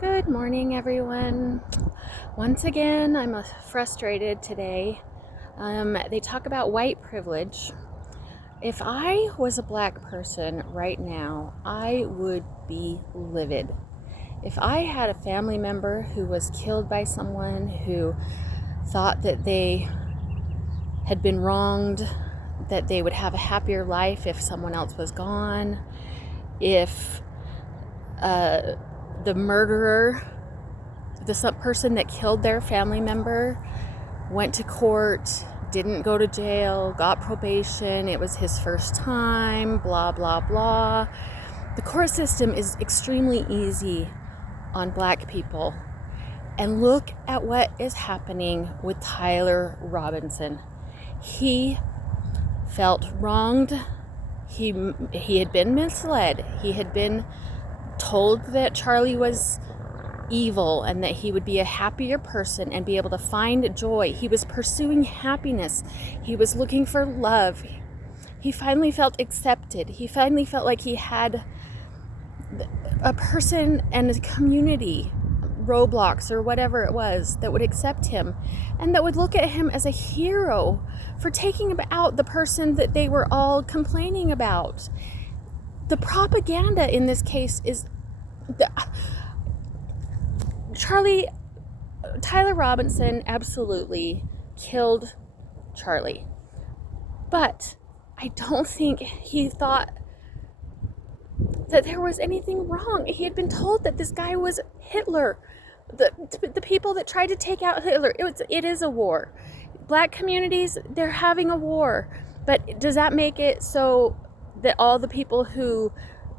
Good morning, everyone. Once again, I'm frustrated today. They talk about white privilege. If I was a black person right now, I would be livid. If I had a family member who was killed by someone who thought that they had been wronged, that they would have a happier life if someone else was gone, if the murderer, the person that killed their family member, went to court, didn't go to jail, got probation, it was his first time, blah, blah, blah. The court system is extremely easy on black people. And look at what is happening with Tyler Robinson. He felt wronged. He had been misled. He had been told that Charlie was evil and that he would be a happier person and be able to find joy. He was pursuing happiness. He was looking for love. He finally felt accepted. He finally felt like he had a person and a community, Roblox or whatever it was, that would accept him and that would look at him as a hero for taking out the person that they were all complaining about. The propaganda in this case is Tyler Robinson absolutely killed Charlie. But I don't think he thought that there was anything wrong. He had been told that this guy was Hitler. The people that tried to take out Hitler, it is a war. Black communities, they're having a war. But does that make it so that all the people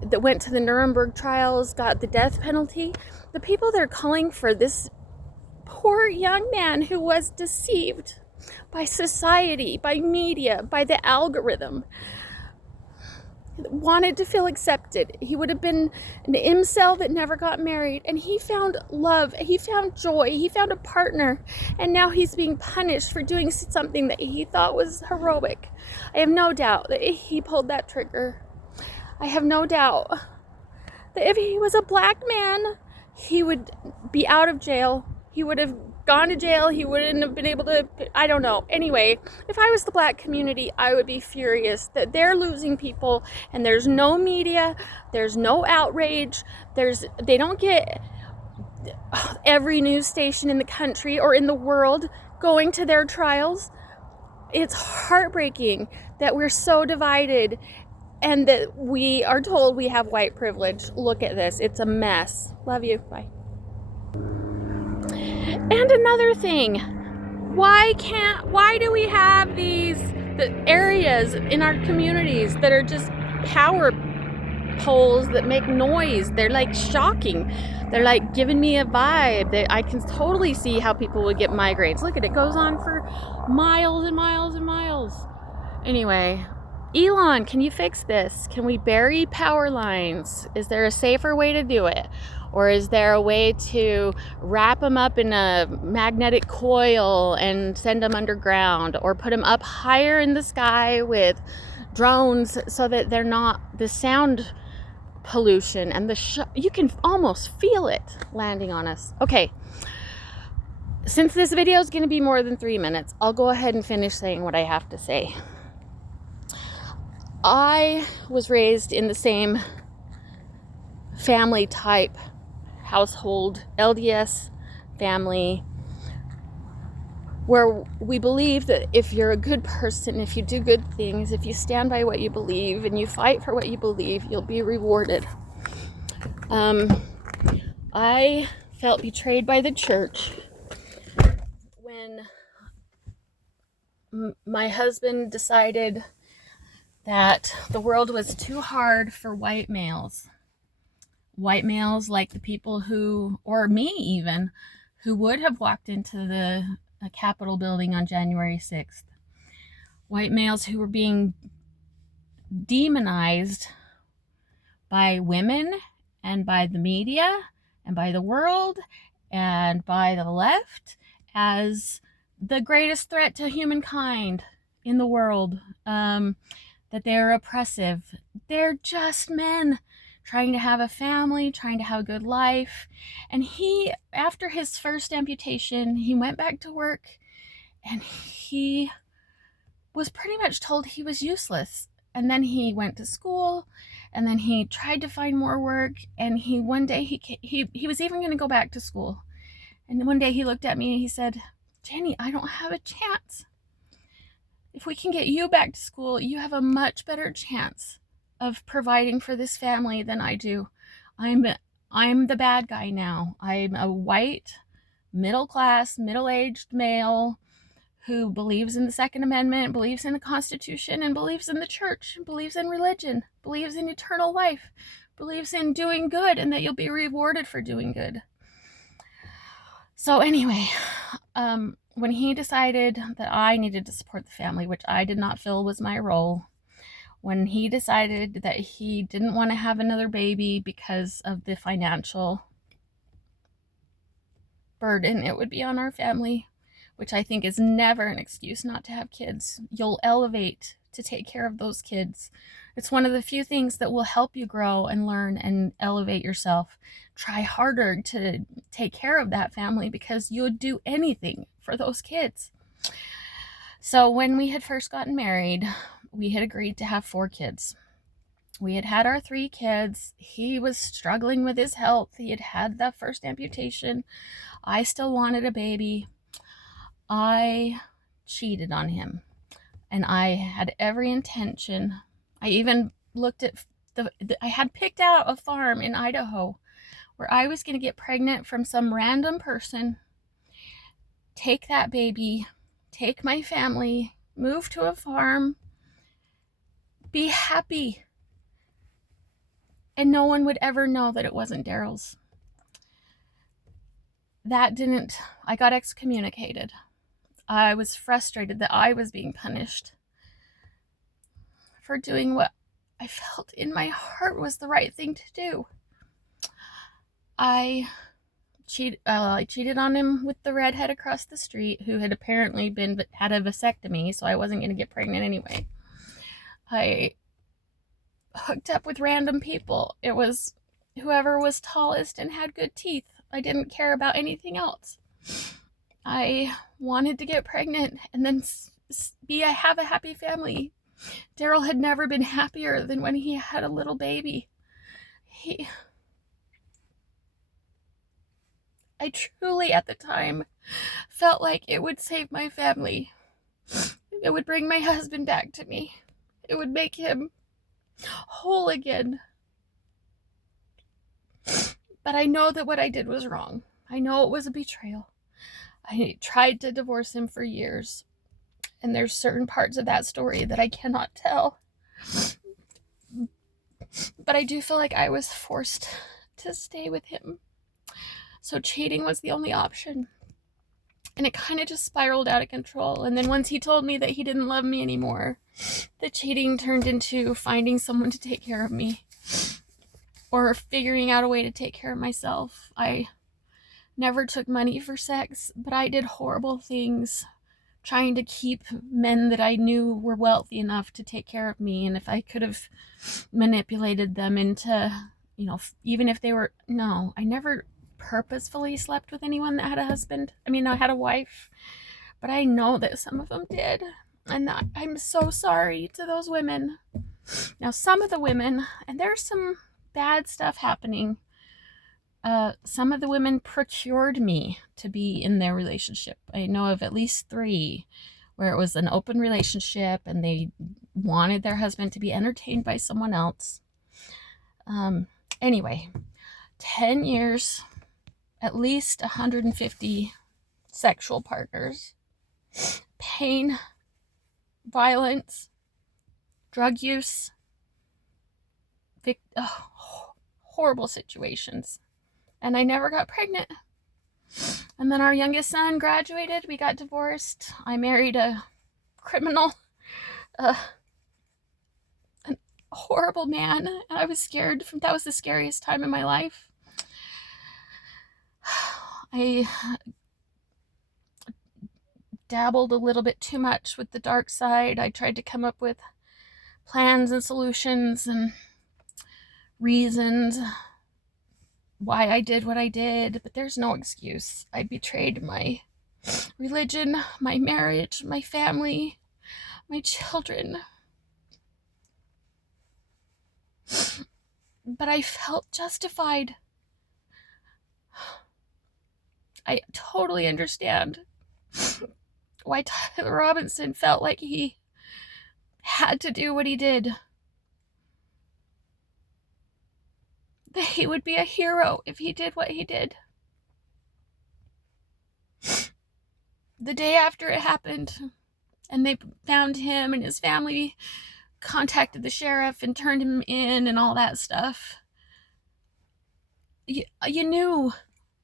that went to the Nuremberg trials got the death penalty? The people that are calling for this poor young man who was deceived by society, by media, by the algorithm, wanted to feel accepted. He would have been an incel that never got married, and he found love, he found joy, he found a partner, and now he's being punished for doing something that he thought was heroic. I have no doubt that he pulled that trigger. I have no doubt that if he was a black man, he would be out of jail. He would have gone to jail. He wouldn't have been able to, I don't know. Anyway, if I was the black community, I would be furious that they're losing people and there's no media, there's no outrage, they don't get every news station in the country or in the world going to their trials. It's heartbreaking that we're so divided and that we are told we have white privilege. Look at this. It's a mess. Love you. Bye. And another thing, why do we have the areas in our communities that are just power poles that make noise? They're like shocking. They're like giving me a vibe that I can totally see how people would get migraines. Look at it, goes on for miles and miles and miles. Anyway, Elon, can you fix this? Can we bury power lines? Is there a safer way to do it? Or is there a way to wrap them up in a magnetic coil and send them underground? Or put them up higher in the sky with drones so that they're not the sound pollution and you can almost feel it landing on us. Okay, since this video is going to be more than 3 minutes, I'll go ahead and finish saying what I have to say. I was raised in the same family type household, LDS family, where we believe that if you're a good person, if you do good things, if you stand by what you believe and you fight for what you believe, you'll be rewarded. I felt betrayed by the church when my husband decided that the world was too hard for white males. White males like the people who, or me even, who would have walked into the Capitol building on January 6th. White males who were being demonized by women and by the media and by the world and by the left as the greatest threat to humankind in the world. That they're oppressive. They're just men trying to have a family, trying to have a good life. And he, after his first amputation, he went back to work, and he was pretty much told he was useless. And then he went to school, and then he tried to find more work, and one day he was even going to go back to school. And one day he looked at me and he said, "Jenny, I don't have a chance. If we can get you back to school, you have a much better chance of providing for this family than I do. I'm the bad guy now. I'm a white, middle-class, middle-aged male who believes in the Second Amendment, believes in the Constitution, and believes in the church, believes in religion, believes in eternal life, believes in doing good and that you'll be rewarded for doing good." So anyway, when he decided that I needed to support the family, which I did not feel was my role, when he decided that he didn't want to have another baby because of the financial burden it would be on our family, which I think is never an excuse not to have kids. You'll elevate to take care of those kids. It's one of the few things that will help you grow and learn and elevate yourself. Try harder to take care of that family because you would do anything for those kids. So when we had first gotten married, we had agreed to have 4 kids. We had had our 3 kids. He was struggling with his health. He had had that first amputation. I still wanted a baby. I cheated on him, and I had every intention. I even looked at I had picked out a farm in Idaho where I was going to get pregnant from some random person, take that baby, take my family, move to a farm, be happy, and no one would ever know that it wasn't Daryl's. I got excommunicated. I was frustrated that I was being punished for doing what I felt in my heart was the right thing to do. I cheated on him with the redhead across the street who had apparently had a vasectomy, so I wasn't going to get pregnant anyway. I hooked up with random people. It was whoever was tallest and had good teeth. I didn't care about anything else. I wanted to get pregnant and then have a happy family. Daryl had never been happier than when he had a little baby. I truly, at the time, felt like it would save my family. It would bring my husband back to me. It would make him whole again. But I know that what I did was wrong. I know it was a betrayal. I tried to divorce him for years, and there's certain parts of that story that I cannot tell. But I do feel like I was forced to stay with him. So cheating was the only option. And it kind of just spiraled out of control. And then once he told me that he didn't love me anymore, the cheating turned into finding someone to take care of me or figuring out a way to take care of myself. I never took money for sex, but I did horrible things trying to keep men that I knew were wealthy enough to take care of me. And if I could have manipulated them into, even if they were, no, I never purposefully slept with anyone that had a husband. I had a wife, but I know that some of them did. And I'm so sorry to those women. Now, some of the women, and there's some bad stuff happening, some of the women procured me to be in their relationship. I know of at least 3 where it was an open relationship and they wanted their husband to be entertained by someone else. Anyway, 10 years, at least 150 sexual partners, pain, violence, drug use, horrible situations. And I never got pregnant. And then our youngest son graduated. We got divorced. I married a criminal, a horrible man. I was scared. That was the scariest time in my life. I dabbled a little bit too much with the dark side. I tried to come up with plans and solutions and reasons why I did what I did, but there's no excuse. I betrayed my religion, my marriage, my family, my children. But I felt justified. I totally understand why Tyler Robinson felt like he had to do what he did. That he would be a hero if he did what he did. The day after it happened, and they found him and his family contacted the sheriff and turned him in and all that stuff, you knew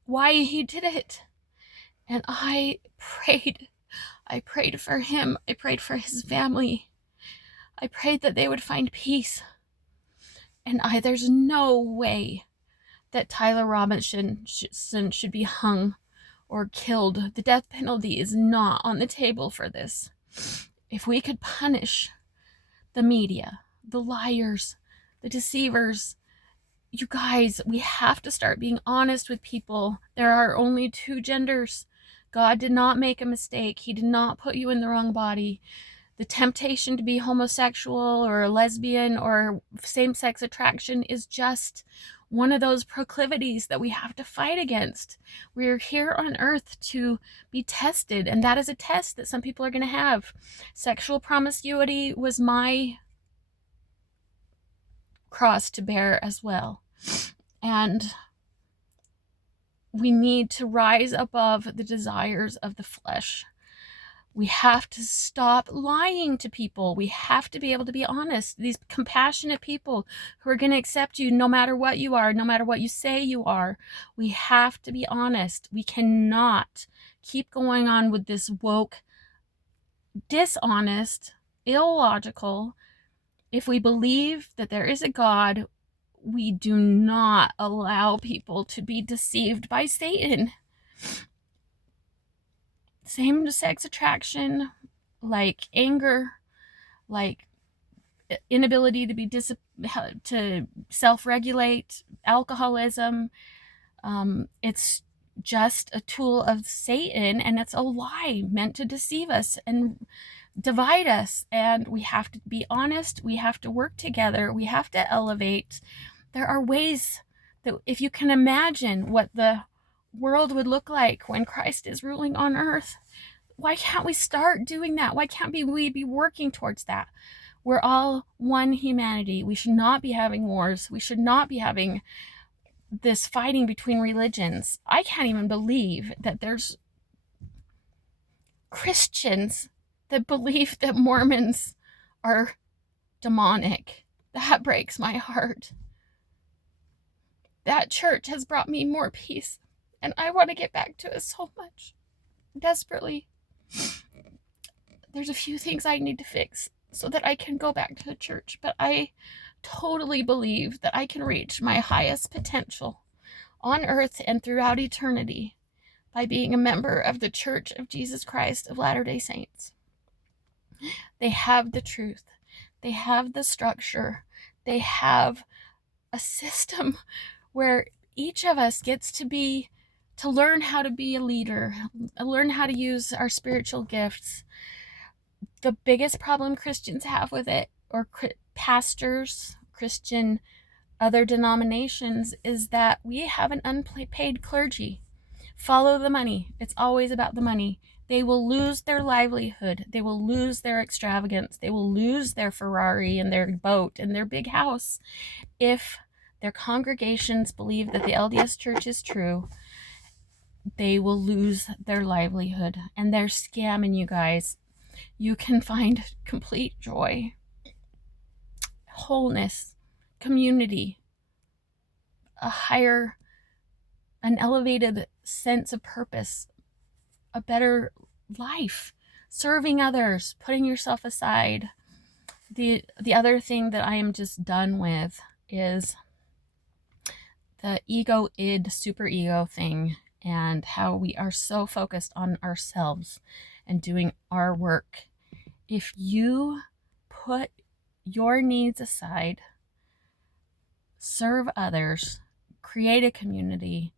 why he did it. And I prayed for him. I prayed for his family. I prayed that they would find peace. And there's no way that Tyler Robinson should be hung or killed. The death penalty is not on the table for this. If we could punish the media, the liars, the deceivers, you guys, we have to start being honest with people. There are only two genders. God did not make a mistake. He did not put you in the wrong body. The temptation to be homosexual or a lesbian or same-sex attraction is just one of those proclivities that we have to fight against. We're here on earth to be tested, and that is a test that some people are going to have. Sexual promiscuity was my cross to bear as well. And we need to rise above the desires of the flesh. We have to stop lying to people. We have to be able to be honest. These compassionate people who are going to accept you no matter what you are, no matter what you say you are. We have to be honest. We cannot keep going on with this woke, dishonest, illogical. If we believe that there is a God, we do not allow people to be deceived by Satan. Same-sex attraction, like anger, like inability to self-regulate, alcoholism, it's just a tool of Satan, and it's a lie meant to deceive us and divide us. And we have to be honest. We have to work together. We have to elevate. There are ways that, if you can imagine what the world would look like when Christ is ruling on earth, why can't we start doing that? Why can't we be working towards that? We're all one humanity. We should not be having wars. We should not be having this fighting between religions. I can't even believe that there's Christians that believe that Mormons are demonic. That breaks my heart. That church has brought me more peace, and I want to get back to it so much, desperately. There's a few things I need to fix so that I can go back to the church, but I totally believe that I can reach my highest potential on earth and throughout eternity by being a member of the Church of Jesus Christ of Latter-day Saints. They have the truth. They have the structure. They have a system where each of us gets to learn how to be a leader, learn how to use our spiritual gifts. The biggest problem Christians have with it, or pastors, Christian, other denominations, is that we have an unpaid clergy. Follow the money. It's always about the money. They will lose their livelihood. They will lose their extravagance. They will lose their Ferrari and their boat and their big house if their congregations believe that the LDS Church is true. They will lose their livelihood, and they're scamming you guys. You can find complete joy, wholeness, community, an elevated sense of purpose, a better life, serving others, putting yourself aside. The other thing that I am just done with is the ego, id, superego thing, and how we are so focused on ourselves and doing our work. If you put your needs aside, serve others, create a community.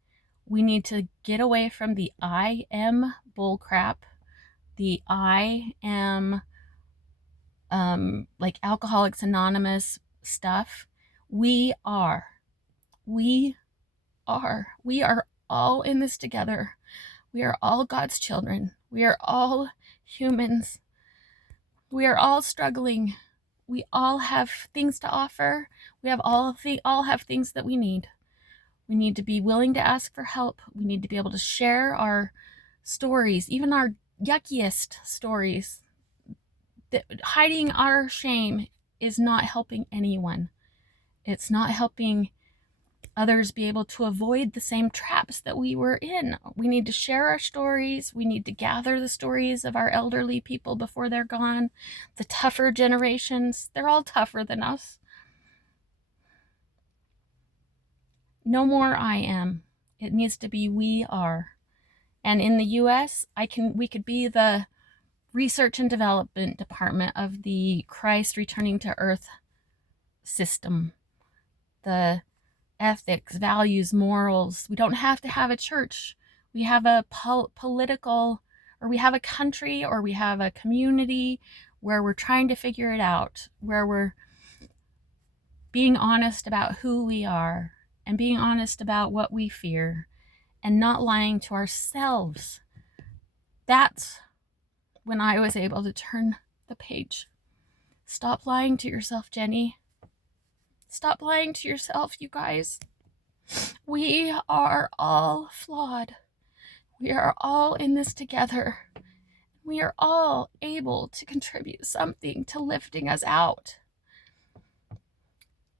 We need to get away from the I am bullcrap, the I am like Alcoholics Anonymous stuff. We are. We we are all in this together. We are all God's children. We are all humans. We are all struggling. We all have things to offer. We have all have things that we need. We need to be willing to ask for help. We need to be able to share our stories, even our yuckiest stories. Hiding our shame is not helping anyone. It's not helping others be able to avoid the same traps that we were in. We need to share our stories. We need to gather the stories of our elderly people before they're gone. The tougher generations, they're all tougher than us. No more I am. It needs to be we are. And in the US, we could be the research and development department of the Christ returning to earth system. The ethics, values, morals. We don't have to have a church. We have a political, or we have a country, or we have a community where we're trying to figure it out, where we're being honest about who we are and being honest about what we fear and not lying to ourselves. That's when I was able to turn the page. Stop lying to yourself, Jenny. Stop lying to yourself, you guys. We are all flawed. We are all in this together. We are all able to contribute something to lifting us out.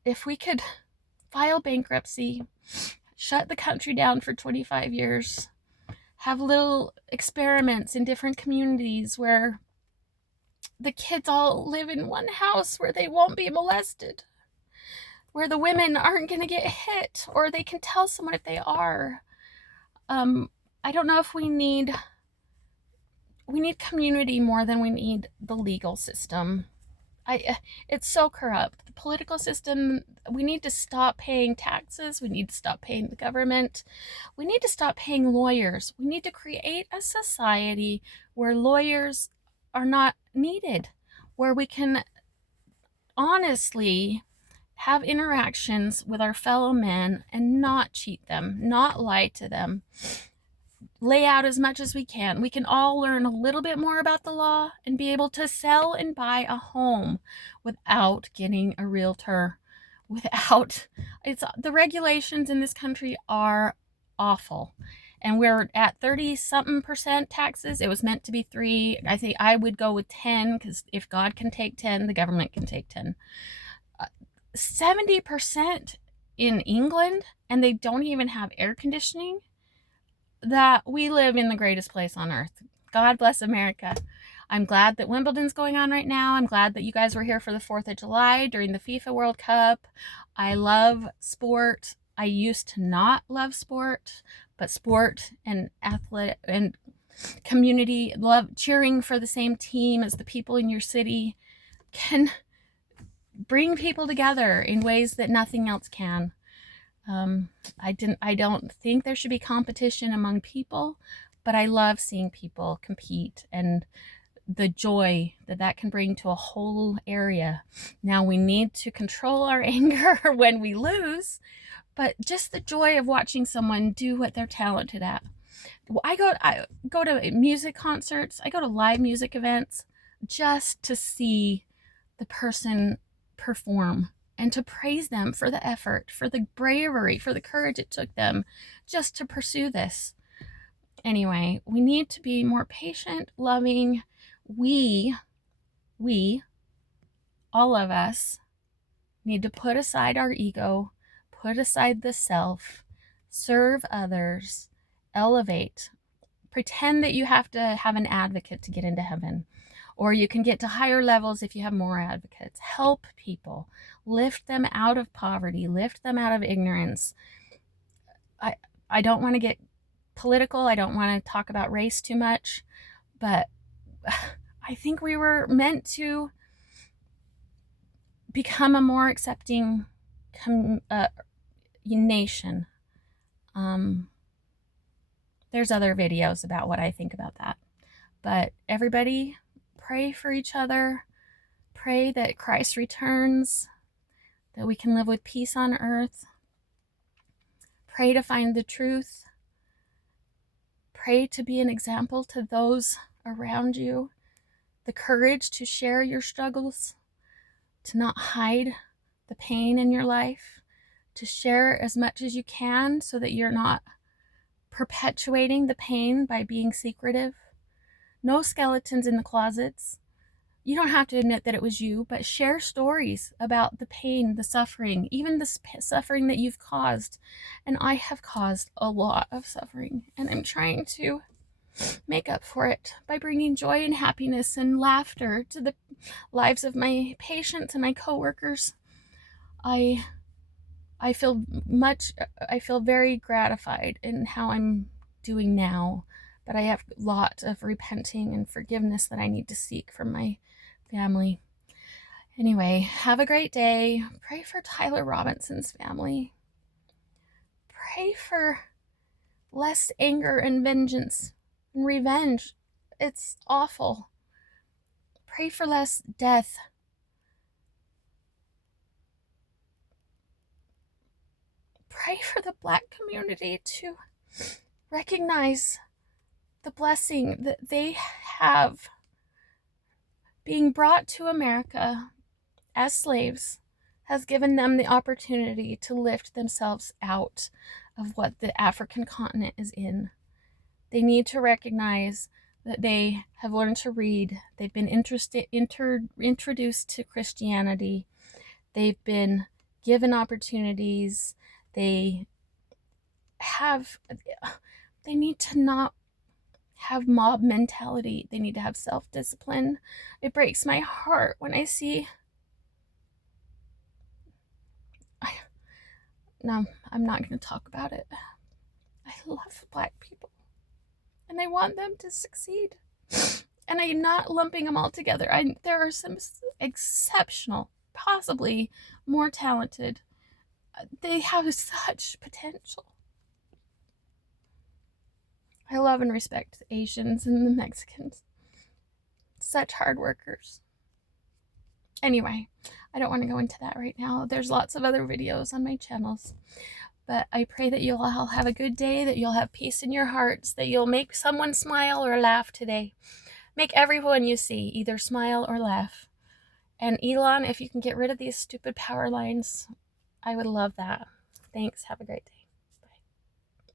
If we could file bankruptcy, shut the country down for 25 years, have little experiments in different communities where the kids all live in one house where they won't be molested, where the women aren't going to get hit, or they can tell someone if they are. I don't know if we need community more than we need the legal system. It's so corrupt. The political system, we need to stop paying taxes. We need to stop paying the government. We need to stop paying lawyers. We need to create a society where lawyers are not needed, where we can honestly have interactions with our fellow men and not cheat them, not lie to them. Lay out as much as we can. We can all learn a little bit more about the law and be able to sell and buy a home without getting a realtor. The regulations in this country are awful. And we're at 30-something% taxes. It was meant to be 3. I think I would go with 10, because if God can take 10, the government can take 10. 70% in England, and they don't even have air conditioning. That we live in the greatest place on earth. God bless America. I'm glad that Wimbledon's going on right now. I'm glad that you guys were here for the 4th of July during the FIFA World Cup. I love sport. I used to not love sport, but sport and athlete and community, love cheering for the same team as the people in your city, can bring people together in ways that nothing else can. I don't think there should be competition among people, but I love seeing people compete and the joy that can bring to a whole area. Now, we need to control our anger when we lose, but just the joy of watching someone do what they're talented at. I go to music concerts. I go to live music events just to see the person perform and to praise them for the effort, for the bravery, for the courage it took them just to pursue this. Anyway, we need to be more patient, loving. We, all of us, need to put aside our ego, put aside the self, serve others, elevate. Pretend that you have to have an advocate to get into heaven, or you can get to higher levels if you have more advocates. Help people, lift them out of poverty, lift them out of ignorance. I don't want to get political. I don't want to talk about race too much, but I think we were meant to become a more accepting nation. There's other videos about what I think about that. But everybody, pray for each other. Pray that Christ returns, that we can live with peace on earth. Pray to find the truth. Pray to be an example to those around you. The courage to share your struggles, to not hide the pain in your life, to share as much as you can so that you're not perpetuating the pain by being secretive. No skeletons in the closets. You don't have to admit that it was you, but share stories about the pain, the suffering, even the suffering that you've caused. And I have caused a lot of suffering, and I'm trying to make up for it by bringing joy and happiness and laughter to the lives of my patients and my coworkers. I feel very gratified in how I'm doing now, but I have a lot of repenting and forgiveness that I need to seek from my family. Anyway, have a great day. Pray for Tyler Robinson's family. Pray for less anger and vengeance and revenge. It's awful. Pray for less death. Pray for the Black community to recognize the blessing that they have being brought to America as slaves has given them the opportunity to lift themselves out of what the African continent is in. They need to recognize that they have learned to read. They've been introduced to Christianity. They've been given opportunities. They need to not have mob mentality. They need to have self-discipline. It breaks my heart when I see... No, I'm not going to talk about it. I love Black people, and I want them to succeed. And I'm not lumping them all together. There are some exceptional, possibly more talented. They have such potential. I love and respect the Asians and the Mexicans. Such hard workers. Anyway, I don't want to go into that right now. There's lots of other videos on my channels. But I pray that you'll all have a good day, that you'll have peace in your hearts, that you'll make someone smile or laugh today. Make everyone you see either smile or laugh. And Elon, if you can get rid of these stupid power lines, I would love that. Thanks. Have a great day.